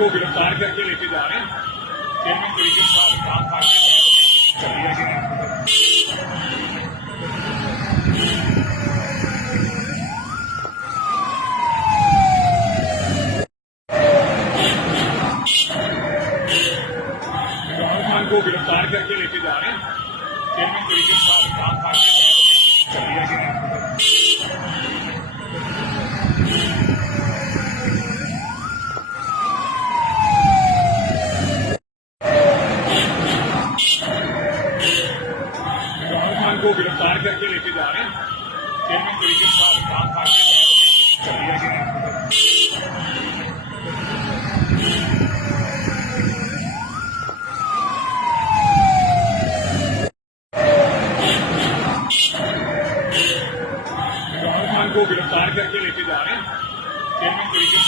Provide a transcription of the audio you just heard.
को गिरफ्तार करके लेके जा रहे हैं। चेयरमैन तरीके के साथ काम कर दिया गया। को गिरफ्तार करके लेके जा रहे हैं। चेयरमैन तरीके के साथ काम कर दिया गया। को गिरफ्तार करके लेके जा रहे हैं। चेयरमैन तरीके के साथ काम कर दिया गया। को गिरफ्तार करके लेके जा रहे हैं। चेयरमैन तरीके